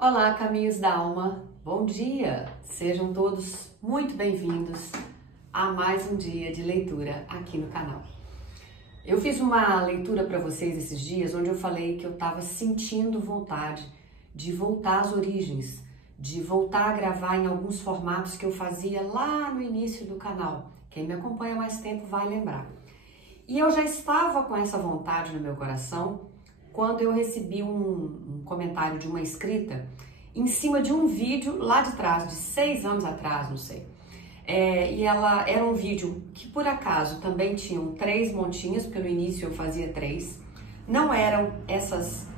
Olá, caminhos da alma, bom dia! Sejam todos muito bem-vindos a mais um dia de leitura aqui no canal. Eu fiz uma leitura para vocês esses dias onde eu falei que eu estava sentindo vontade de voltar às origens, de voltar a gravar em alguns formatos que eu fazia lá no início do canal. Quem me acompanha há mais tempo vai lembrar. E eu já estava com essa vontade no meu coração quando eu recebi um comentário de uma inscrita em cima de um vídeo lá de trás, de 6 anos atrás, não sei. E ela era um vídeo que por acaso também tinham 3 montinhas, porque no início eu fazia 3. Não eram essas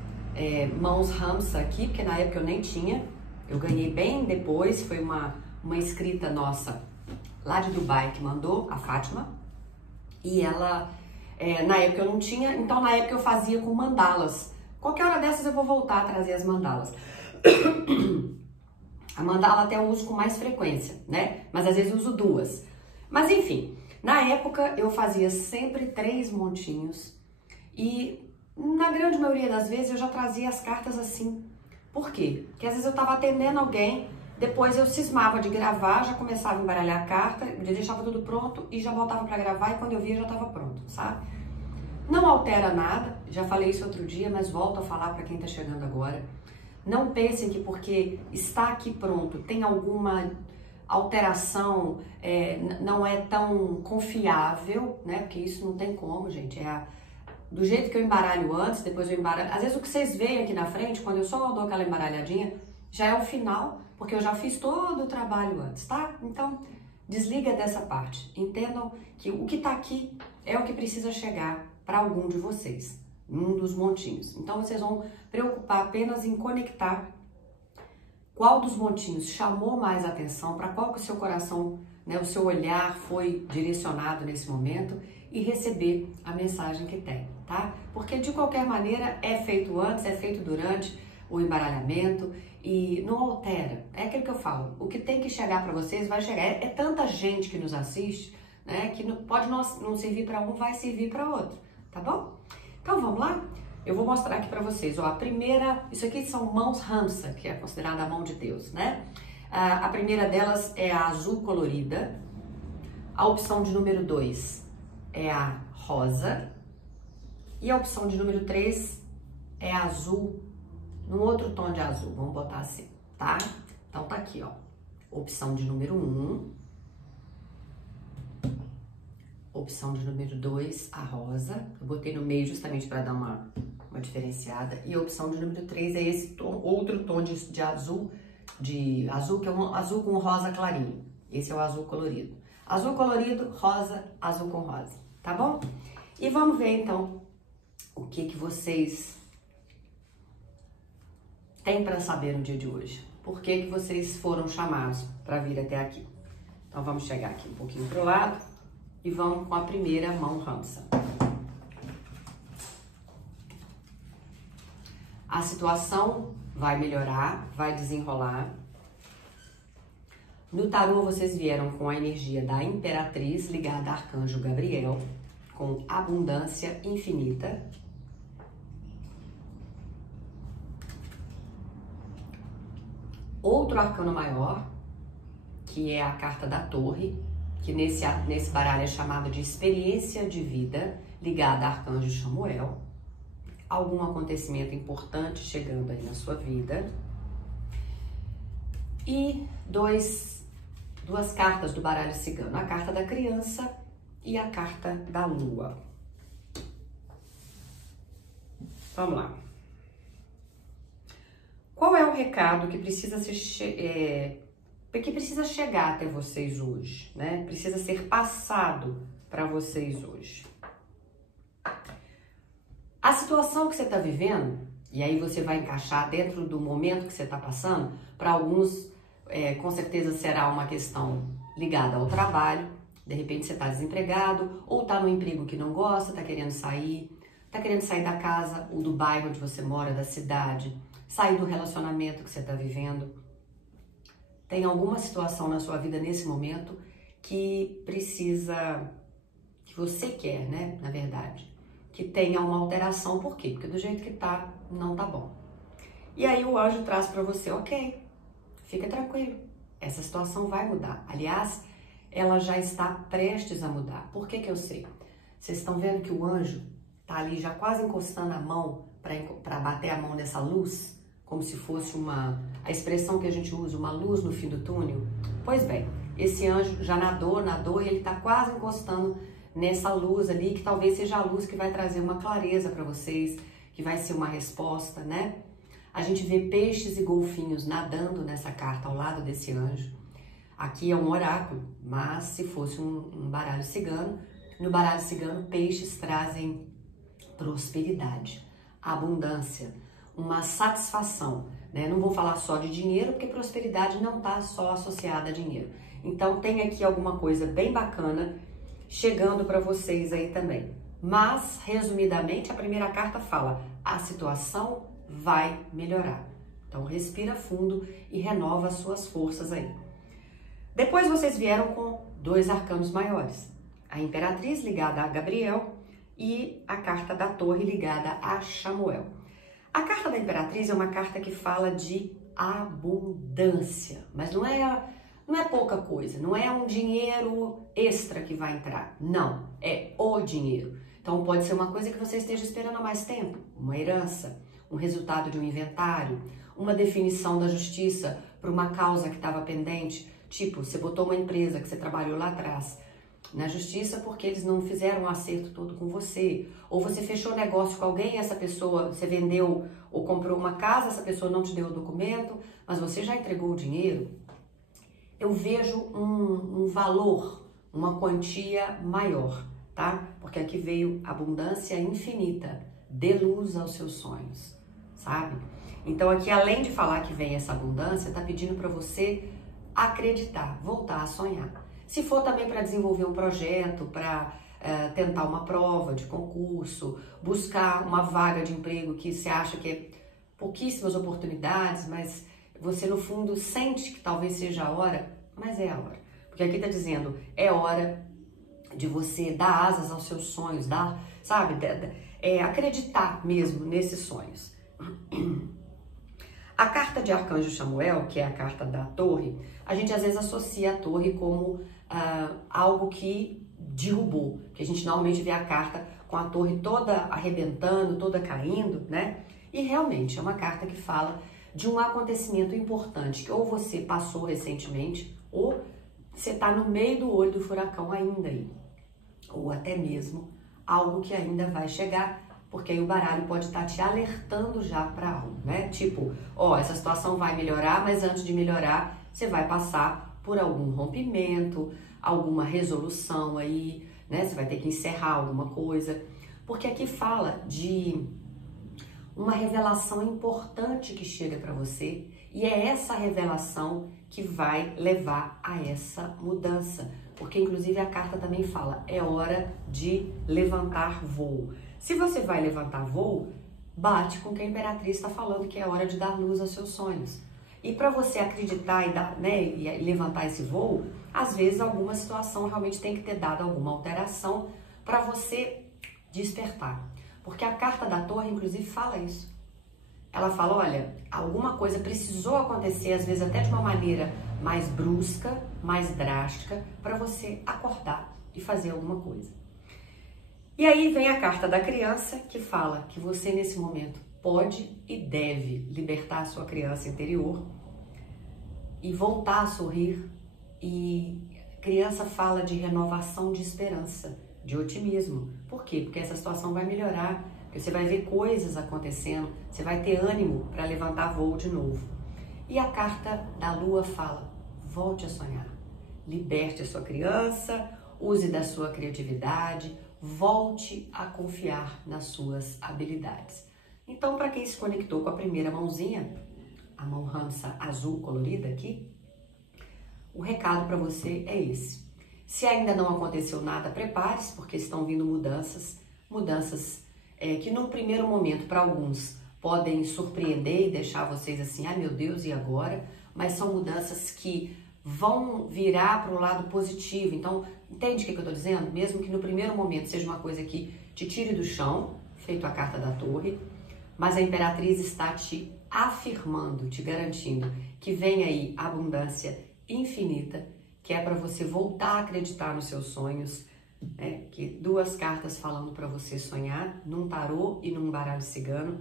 mãos Ramsa aqui, porque na época eu nem tinha. Eu ganhei bem depois, foi uma inscrita nossa lá de Dubai que mandou, a Fátima. E ela, na época eu não tinha, então na época eu fazia com mandalas. Qualquer hora dessas eu vou voltar a trazer as mandalas. A mandala até eu uso com mais frequência, né? Mas às vezes eu uso 2. Mas enfim, na época eu fazia sempre 3 montinhos e na grande maioria das vezes eu já trazia as cartas assim. Por quê? Porque às vezes eu tava atendendo alguém, depois eu cismava de gravar, já começava a embaralhar a carta, já deixava tudo pronto e já voltava para gravar e quando eu via já tava pronto, sabe? Não altera nada, já falei isso outro dia, mas volto a falar para quem tá chegando agora. Não pensem que porque está aqui pronto, tem alguma alteração, não é tão confiável, né? Porque isso não tem como, gente. Do jeito que eu embaralho antes, depois eu embaralho. Às vezes o que vocês veem aqui na frente, quando eu só dou aquela embaralhadinha, já é o final, porque eu já fiz todo o trabalho antes, tá? Então, desliga dessa parte. Entendam que o que tá aqui é o que precisa chegar para algum de vocês. Um dos montinhos. Então vocês vão preocupar apenas em conectar qual dos montinhos chamou mais atenção, para qual que o seu coração, né, o seu olhar foi direcionado nesse momento e receber a mensagem que tem, tá? Porque de qualquer maneira é feito antes, é feito durante o embaralhamento e não altera. É aquilo que eu falo, o que tem que chegar para vocês vai chegar. É tanta gente que nos assiste, né, que pode não servir para um, vai servir para outro, tá bom? Então vamos lá? Eu vou mostrar aqui para vocês, ó, a primeira, isso aqui são mãos Ramsa, que é considerada a mão de Deus, né? A primeira delas é a azul colorida, a opção de número 2 é a rosa e a opção de número 3 é a azul, num outro tom de azul, vamos botar assim, tá? Então tá aqui, ó, opção de número 1, opção de número 2, a rosa. Eu botei no meio justamente para dar uma diferenciada. E a opção de número 3 é esse tom, outro tom de azul, que é um azul com rosa clarinho. Esse é o azul colorido. Azul colorido, rosa, azul com rosa. Tá bom? E vamos ver então o que vocês têm para saber no dia de hoje. Por que vocês foram chamados para vir até aqui. Então vamos chegar aqui um pouquinho pro lado. E vamos com a primeira mão Ramsa. A situação vai melhorar, vai desenrolar. No tarô vocês vieram com a energia da Imperatriz ligada a Arcanjo Gabriel, com abundância infinita. Outro arcano maior, que é a carta da Torre, que nesse baralho é chamado de experiência de vida, ligada a Arcanjo Chamuel. Algum acontecimento importante chegando aí na sua vida. E duas cartas do baralho cigano, a carta da criança e a carta da lua. Vamos lá. Qual é o recado que precisa chegar até vocês hoje, né? Precisa ser passado para vocês hoje. A situação que você está vivendo, e aí você vai encaixar dentro do momento que você está passando, para alguns, com certeza será uma questão ligada ao trabalho. De repente você está desempregado, ou está no emprego que não gosta, está querendo sair da casa, ou do bairro onde você mora, da cidade, sair do relacionamento que você está vivendo. Tem alguma situação na sua vida nesse momento que você quer, né, na verdade, que tenha uma alteração. Por quê? Porque do jeito que tá, não tá bom. E aí o anjo traz para você, ok, fica tranquilo, essa situação vai mudar. Aliás, ela já está prestes a mudar. Por que que eu sei? Vocês estão vendo que o anjo está ali já quase encostando a mão para bater a mão nessa luz? Como se fosse a expressão que a gente usa, uma luz no fim do túnel? Pois bem, esse anjo já nadou e ele está quase encostando nessa luz ali, que talvez seja a luz que vai trazer uma clareza para vocês, que vai ser uma resposta, né? A gente vê peixes e golfinhos nadando nessa carta ao lado desse anjo. Aqui é um oráculo, mas se fosse um baralho cigano, no baralho cigano peixes trazem prosperidade, abundância, uma satisfação, né? Não vou falar só de dinheiro, porque prosperidade não está só associada a dinheiro. Então tem aqui alguma coisa bem bacana chegando para vocês aí também. Mas, resumidamente, a primeira carta fala, a situação vai melhorar. Então respira fundo e renova as suas forças aí. Depois vocês vieram com 2 arcanos maiores. A Imperatriz ligada a Gabriel e a carta da Torre ligada a Chamuel. A carta da Imperatriz é uma carta que fala de abundância, mas não é pouca coisa, não é um dinheiro extra que vai entrar, não, é o dinheiro. Então pode ser uma coisa que você esteja esperando há mais tempo, uma herança, um resultado de um inventário, uma definição da justiça para uma causa que estava pendente, tipo, você botou uma empresa que você trabalhou lá atrás na justiça porque eles não fizeram um acerto todo com você, ou você fechou negócio com alguém, essa pessoa, você vendeu ou comprou uma casa, essa pessoa não te deu o documento, mas você já entregou o dinheiro. Eu vejo um valor, uma quantia maior, tá? Porque aqui veio abundância infinita, dê luz aos seus sonhos, sabe? Então aqui, além de falar que vem essa abundância, tá pedindo para você acreditar, voltar a sonhar. Se for também para desenvolver um projeto, para tentar uma prova de concurso, buscar uma vaga de emprego que você acha que é pouquíssimas oportunidades, mas você no fundo sente que talvez seja a hora, mas é a hora. Porque aqui está dizendo, é hora de você dar asas aos seus sonhos, sabe? Acreditar mesmo nesses sonhos. A carta de Arcanjo Chamuel, que é a carta da torre, a gente às vezes associa a torre como algo que derrubou, que a gente normalmente vê a carta com a torre toda arrebentando, toda caindo, né? E realmente é uma carta que fala de um acontecimento importante que ou você passou recentemente ou você está no meio do olho do furacão ainda aí, ou até mesmo algo que ainda vai chegar, porque aí o baralho pode estar te alertando já para algo, né? Tipo, ó, essa situação vai melhorar, mas antes de melhorar, você vai passar por algum rompimento, alguma resolução aí, né? Você vai ter que encerrar alguma coisa, porque aqui fala de uma revelação importante que chega para você e é essa revelação que vai levar a essa mudança, porque inclusive a carta também fala, é hora de levantar voo. Se você vai levantar voo, bate com o que a Imperatriz está falando, que é hora de dar luz aos seus sonhos. E para você acreditar e levantar esse voo, às vezes alguma situação realmente tem que ter dado alguma alteração para você despertar. Porque a carta da torre, inclusive, fala isso. Ela fala, olha, alguma coisa precisou acontecer, às vezes até de uma maneira mais brusca, mais drástica, para você acordar e fazer alguma coisa. E aí vem a carta da criança, que fala que você, nesse momento, pode e deve libertar a sua criança interior e voltar a sorrir. E criança fala de renovação de esperança, de otimismo. Por quê? Porque essa situação vai melhorar, porque você vai ver coisas acontecendo, você vai ter ânimo para levantar voo de novo. E a carta da lua fala, volte a sonhar, liberte a sua criança, use da sua criatividade, volte a confiar nas suas habilidades. Então, para quem se conectou com a primeira mãozinha, a mão Hansa azul colorida aqui, o recado para você é esse. Se ainda não aconteceu nada, prepare-se, porque estão vindo mudanças que num primeiro momento, para alguns, podem surpreender e deixar vocês assim, ai meu Deus, e agora? Mas são mudanças que vão virar para o lado positivo. Então, entende o que eu estou dizendo? Mesmo que no primeiro momento seja uma coisa que te tire do chão, feito a carta da torre, mas a Imperatriz está te afirmando, te garantindo que vem aí abundância infinita, que é para você voltar a acreditar nos seus sonhos, né? Que 2 cartas falando para você sonhar, num tarô e num baralho cigano,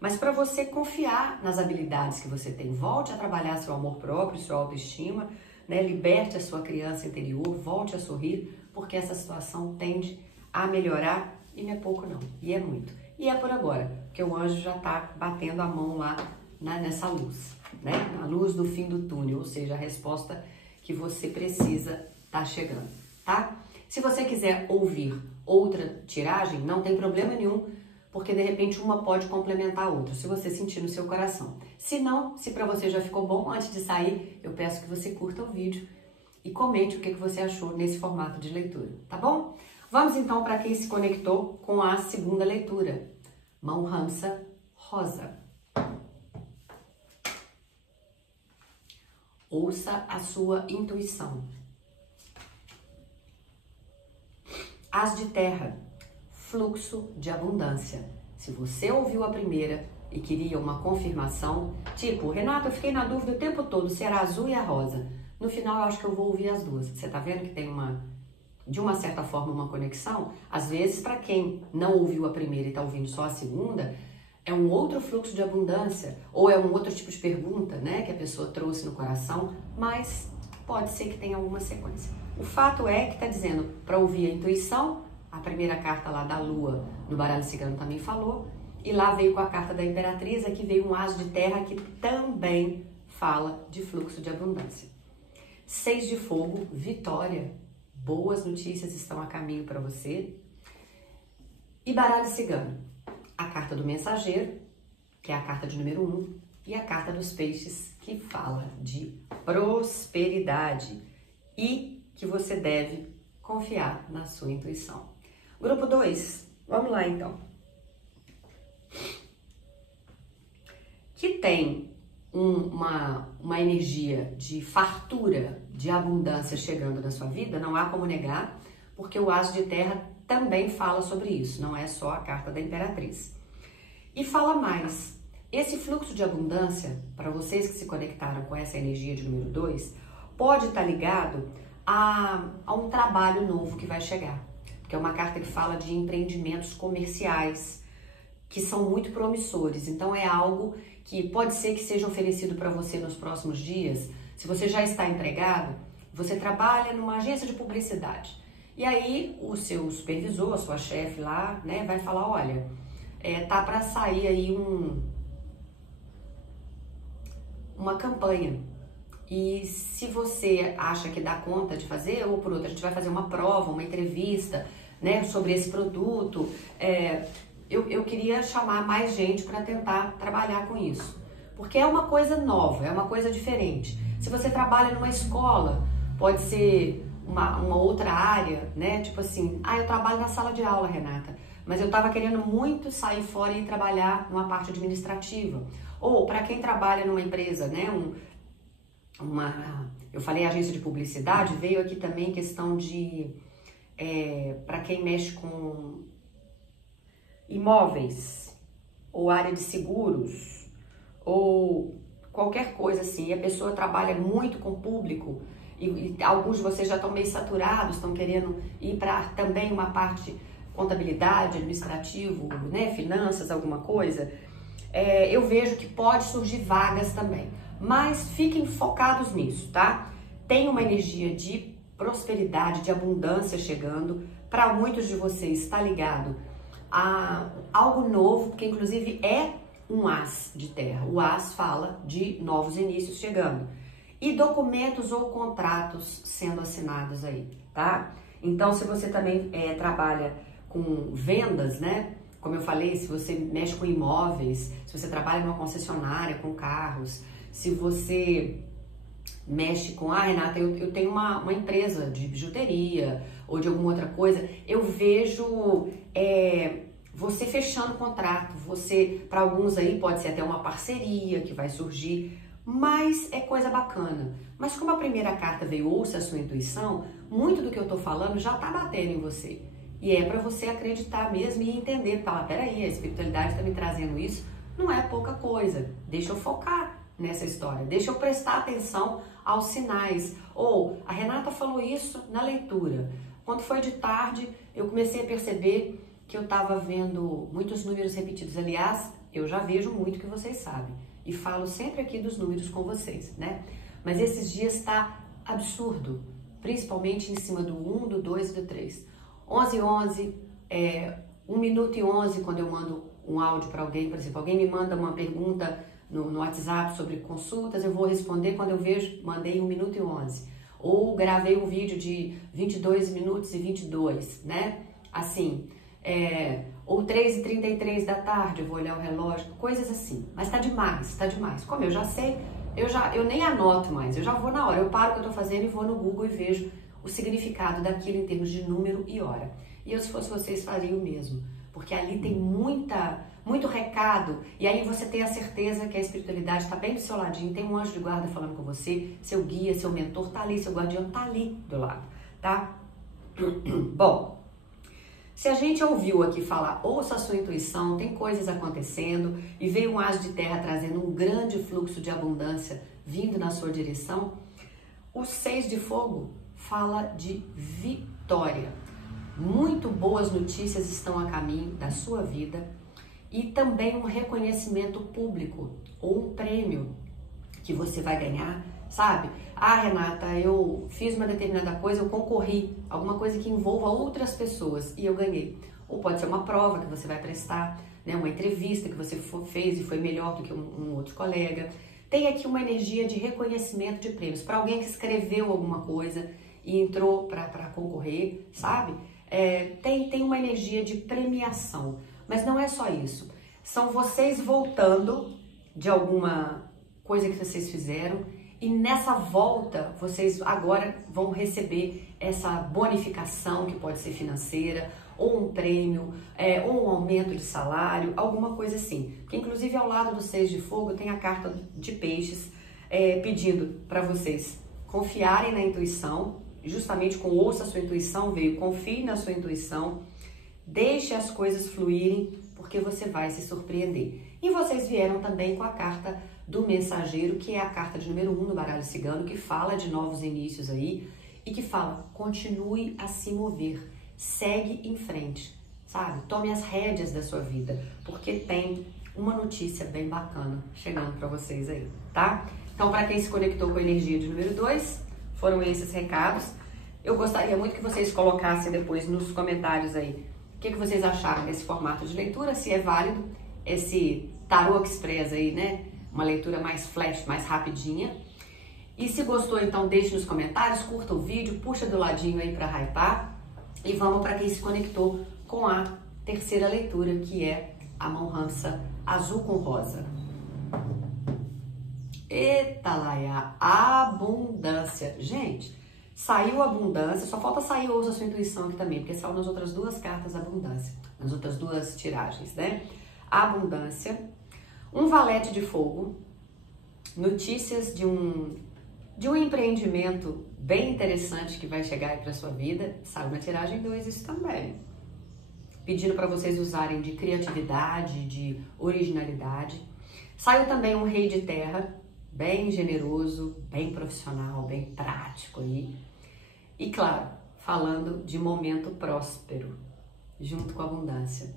mas para você confiar nas habilidades que você tem. Volte a trabalhar seu amor próprio, sua autoestima, né? Liberte a sua criança interior, volte a sorrir, porque essa situação tende a melhorar e não é pouco não, e é muito. E é por agora, porque o anjo já está batendo a mão lá nessa luz, né? A luz do fim do túnel, ou seja, a resposta que você precisa tá chegando, tá? Se você quiser ouvir outra tiragem, não tem problema nenhum, porque de repente uma pode complementar a outra, se você sentir no seu coração. Se não, se para você já ficou bom, antes de sair, eu peço que você curta o vídeo e comente o que você achou nesse formato de leitura, tá bom? Vamos então para quem se conectou com a segunda leitura. Mão Hansa Rosa. Ouça a sua intuição. As de terra, fluxo de abundância. Se você ouviu a primeira e queria uma confirmação, tipo, Renata, eu fiquei na dúvida o tempo todo se era a azul e a rosa. No final, eu acho que eu vou ouvir as duas. Você tá vendo que tem de uma certa forma, uma conexão? Às vezes, para quem não ouviu a primeira e tá ouvindo só a segunda, é um outro fluxo de abundância, ou é um outro tipo de pergunta, né, que a pessoa trouxe no coração, mas pode ser que tenha alguma sequência. O fato é que tá dizendo para ouvir a intuição, a primeira carta lá da Lua no baralho cigano também falou, e lá veio com a carta da Imperatriz, aqui veio um as de terra que também fala de fluxo de abundância. 6 de fogo, vitória, boas notícias estão a caminho para você. E baralho cigano, a carta do mensageiro, que é a carta de número 1, e a carta dos peixes, que fala de prosperidade e que você deve confiar na sua intuição. Grupo 2, vamos lá então. Que tem uma energia de fartura, de abundância chegando na sua vida, não há como negar, porque o as de terra também fala sobre isso, não é só a carta da Imperatriz. E fala mais, esse fluxo de abundância, para vocês que se conectaram com essa energia de número 2, pode estar ligado a um trabalho novo que vai chegar, porque é uma carta que fala de empreendimentos comerciais, que são muito promissores, então é algo que pode ser que seja oferecido para você nos próximos dias. Se você já está empregado, você trabalha numa agência de publicidade, e aí o seu supervisor, a sua chefe lá, né, vai falar, olha, tá para sair aí uma campanha, e se você acha que dá conta de fazer, ou por outra, a gente vai fazer uma prova, uma entrevista, né, sobre esse produto, eu queria chamar mais gente para tentar trabalhar com isso, porque é uma coisa nova, é uma coisa diferente. Se você trabalha numa escola, pode ser uma outra área, né? Tipo assim, eu trabalho na sala de aula, Renata, mas eu tava querendo muito sair fora e trabalhar numa parte administrativa. Ou para quem trabalha numa empresa, né? Eu falei agência de publicidade, veio aqui também questão de para quem mexe com imóveis ou área de seguros ou qualquer coisa assim, a pessoa trabalha muito com o público e alguns de vocês já estão meio saturados, estão querendo ir para também uma parte contabilidade, administrativo, né, finanças, alguma coisa, eu vejo que pode surgir vagas também, mas fiquem focados nisso, tá? Tem uma energia de prosperidade, de abundância chegando, para muitos de vocês está ligado a algo novo, que inclusive é um as de terra. O as fala de novos inícios chegando e documentos ou contratos sendo assinados aí, tá? Então, se você também trabalha com vendas, né? Como eu falei, se você mexe com imóveis, se você trabalha numa concessionária com carros, se você mexe com, Renata, eu tenho uma empresa de bijuteria ou de alguma outra coisa, eu vejo você fechando contrato, para alguns aí pode ser até uma parceria que vai surgir, mas é coisa bacana. Mas como a primeira carta veio, ouça a sua intuição, muito do que eu tô falando já tá batendo em você. E é para você acreditar mesmo e entender, falar, peraí, a espiritualidade tá me trazendo isso não é pouca coisa. Deixa eu focar nessa história, deixa eu prestar atenção aos sinais. Ou, a Renata falou isso na leitura. Quando foi de tarde, eu comecei a perceber que eu estava vendo muitos números repetidos. Aliás, eu já vejo muito, que vocês sabem. E falo sempre aqui dos números com vocês, né? Mas esses dias está absurdo, principalmente em cima do 1, do 2 e do 3. 11h11, 1 minuto e 11, quando eu mando um áudio para alguém, por exemplo, alguém me manda uma pergunta no WhatsApp sobre consultas, eu vou responder quando eu vejo, mandei 1 minuto e 11. Ou gravei um vídeo de 22 minutos e 22, né? Assim, ou 3h33 da tarde, eu vou olhar o relógio, coisas assim. Mas tá demais, tá demais. Como eu já sei, eu nem anoto mais, eu já vou na hora, eu paro o que eu tô fazendo e vou no Google e vejo o significado daquilo em termos de número e hora. E eu, se fosse vocês, faria o mesmo, porque ali tem muito recado, e aí você tem a certeza que a espiritualidade está bem do seu ladinho, tem um anjo de guarda falando com você, seu guia, seu mentor tá ali, seu guardião tá ali do lado, tá? Bom, se a gente ouviu aqui falar, ouça a sua intuição, tem coisas acontecendo, e veio um as de terra trazendo um grande fluxo de abundância vindo na sua direção, o 6 de fogo fala de vitória. Muito boas notícias estão a caminho da sua vida e também um reconhecimento público ou um prêmio que você vai ganhar, sabe? Ah, Renata, eu fiz uma determinada coisa, eu concorri, alguma coisa que envolva outras pessoas e eu ganhei. Ou pode ser uma prova que você vai prestar, né? Uma entrevista que você fez e foi melhor do que um outro colega. Tem aqui uma energia de reconhecimento de prêmios para alguém que escreveu alguma coisa e entrou para concorrer, sabe? Tem uma energia de premiação, mas não é só isso. São vocês voltando de alguma coisa que vocês fizeram e nessa volta vocês agora vão receber essa bonificação que pode ser financeira, ou um prêmio, ou um aumento de salário, alguma coisa assim. Porque inclusive ao lado do 6 de fogo tem a carta de peixes pedindo para vocês confiarem na intuição. Justamente com ouça a sua intuição veio, confie na sua intuição, deixe as coisas fluírem, porque você vai se surpreender. E vocês vieram também com a carta do mensageiro, que é a carta de número 1 no baralho cigano, que fala de novos inícios aí, e que fala, continue a se mover, segue em frente, sabe? Tome as rédeas da sua vida, porque tem uma notícia bem bacana chegando para vocês aí, tá? Então, para quem se conectou com a energia de número 2, foram esses recados. Eu gostaria muito que vocês colocassem depois nos comentários aí o que vocês acharam desse formato de leitura, se é válido esse Tarô Express aí, né? Uma leitura mais flash, mais rapidinha. E se gostou, então deixe nos comentários, curta o vídeo, puxa do ladinho aí para hypar. E vamos para quem se conectou com a terceira leitura, que é a mão rança azul com rosa. Eita, Laia, abundância. Gente, saiu abundância, só falta sair ouça a sua intuição aqui também, porque saiu nas outras duas cartas abundância, nas outras duas tiragens, né? Abundância, um valete de fogo, notícias de um empreendimento bem interessante que vai chegar aí para sua vida. Saiu na tiragem 2 isso também. Pedindo para vocês usarem de criatividade, de originalidade. Saiu também um rei de terra, bem generoso, bem profissional, bem prático aí. E claro, falando de momento próspero, junto com a abundância.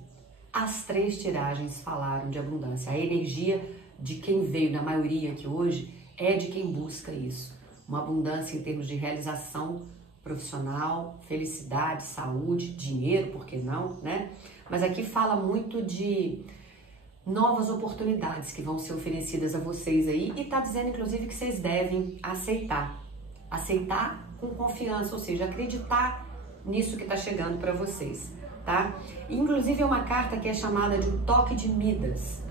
As 3 tiragens falaram de abundância. A energia de quem veio, na maioria aqui hoje, é de quem busca isso. Uma abundância em termos de realização profissional, felicidade, saúde, dinheiro, por que não, né? Mas aqui fala muito de novas oportunidades que vão ser oferecidas a vocês aí e tá dizendo inclusive que vocês devem aceitar com confiança, ou seja, acreditar nisso que tá chegando para vocês, tá? Inclusive é uma carta que é chamada de toque de Midas.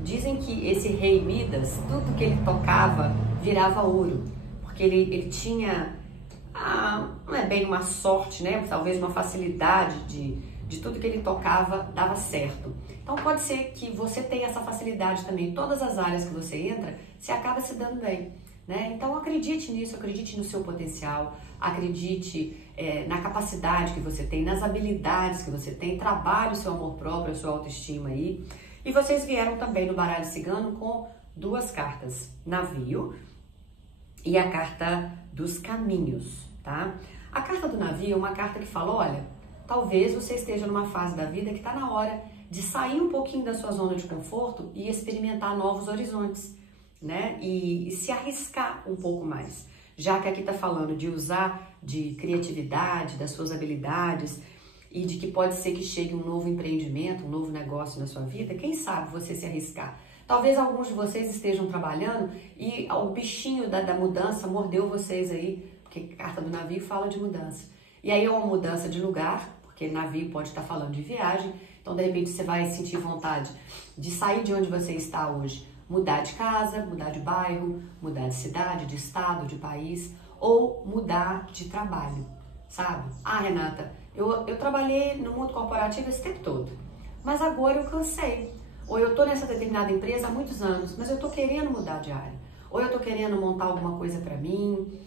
Dizem que esse rei Midas, tudo que ele tocava virava ouro, porque ele tinha, não é bem uma sorte, né? Talvez uma facilidade de tudo que ele tocava dava certo. Então pode ser que você tenha essa facilidade também. Em todas as áreas que você entra, você acaba se dando bem, né? Então acredite nisso, acredite no seu potencial, acredite na capacidade que você tem, nas habilidades que você tem, trabalhe o seu amor próprio, a sua autoestima aí. E vocês vieram também no baralho cigano com duas cartas, navio e a carta dos caminhos, tá? A carta do navio é uma carta que fala, olha, talvez você esteja numa fase da vida que está na hora de sair um pouquinho da sua zona de conforto e experimentar novos horizontes, né? E se arriscar um pouco mais. Já que aqui está falando de usar de criatividade, das suas habilidades e de que pode ser que chegue um novo empreendimento, um novo negócio na sua vida, quem sabe você se arriscar. Talvez alguns de vocês estejam trabalhando e o bichinho da mudança mordeu vocês aí, porque a carta do navio fala de mudança. E aí é uma mudança de lugar, porque navio pode estar falando de viagem, então de repente você vai sentir vontade de sair de onde você está hoje, mudar de casa, mudar de bairro, mudar de cidade, de estado, de país, ou mudar de trabalho, sabe? Ah, Renata, eu trabalhei no mundo corporativo esse tempo todo, mas agora eu cansei. Ou eu tô nessa determinada empresa há muitos anos, mas eu tô querendo mudar de área. Ou eu tô querendo montar alguma coisa para mim,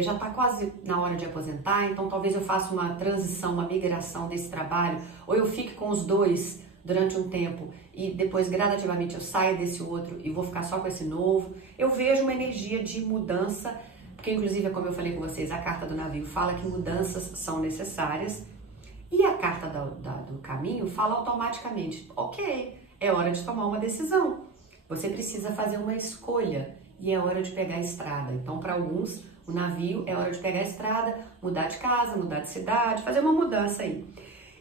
já tá quase na hora de aposentar, então talvez eu faça uma transição, uma migração desse trabalho, ou eu fique com os dois durante um tempo e depois gradativamente eu saio desse outro e vou ficar só com esse novo. Eu vejo uma energia de mudança, porque inclusive, como eu falei com vocês, a carta do navio fala que mudanças são necessárias e a carta do caminho fala automaticamente, ok, é hora de tomar uma decisão. Você precisa fazer uma escolha e é hora de pegar a estrada. Então, para alguns, o navio é hora de pegar a estrada, mudar de casa, mudar de cidade, fazer uma mudança aí.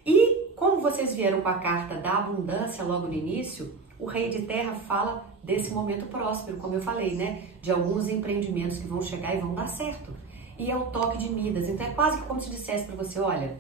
E como vocês vieram com a carta da abundância logo no início, o Rei de Terra fala desse momento próspero, como eu falei, né? De alguns empreendimentos que vão chegar e vão dar certo. E é o toque de Midas. Então, é quase como se dissesse para você, olha,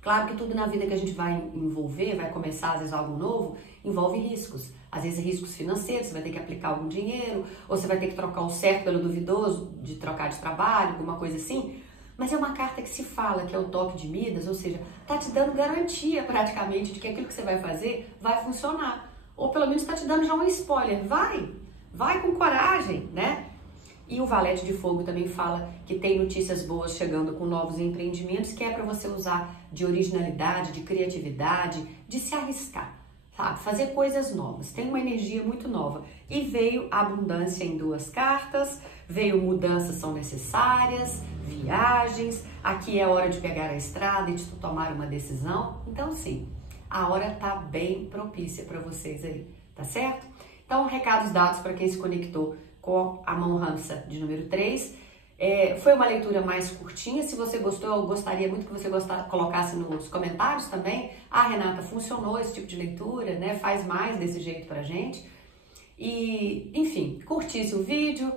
claro que tudo na vida que a gente vai envolver, vai começar às vezes algo novo, envolve riscos. Às vezes riscos financeiros, você vai ter que aplicar algum dinheiro, ou você vai ter que trocar o certo pelo duvidoso, de trocar de trabalho, alguma coisa assim. Mas é uma carta que se fala que é o toque de Midas, ou seja, tá te dando garantia praticamente de que aquilo que você vai fazer vai funcionar. Ou pelo menos tá te dando já um spoiler. Vai com coragem, né? E o Valete de Fogo também fala que tem notícias boas chegando com novos empreendimentos, que é para você usar de originalidade, de criatividade, de se arriscar, sabe? Fazer coisas novas. Tem uma energia muito nova. E veio a abundância em duas cartas, veio mudanças são necessárias, viagens, aqui é hora de pegar a estrada e de tomar uma decisão. Então, sim, a hora tá bem propícia para vocês aí, tá certo? Então, recados dados para quem se conectou com a mão Ramsa de número 3. Foi uma leitura mais curtinha. Se você gostou, eu gostaria muito que você colocasse nos comentários também. Ah, Renata, funcionou esse tipo de leitura, né? Faz mais desse jeito pra gente. E, enfim, curtisse o vídeo,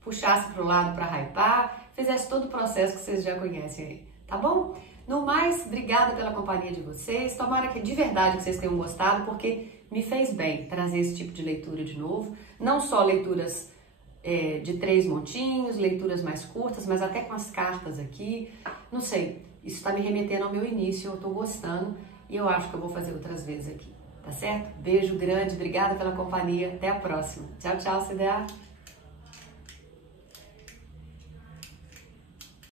puxasse pro lado para hypar, fizesse todo o processo que vocês já conhecem aí, tá bom? No mais, obrigada pela companhia de vocês. Tomara que de verdade que vocês tenham gostado, porque me fez bem trazer esse tipo de leitura de novo. Não só leituras de 3 montinhos, leituras mais curtas, mas até com as cartas aqui. Não sei, isso está me remetendo ao meu início, eu estou gostando e eu acho que eu vou fazer outras vezes aqui, tá certo? Beijo grande, obrigada pela companhia, até a próxima. Tchau, tchau, CDA!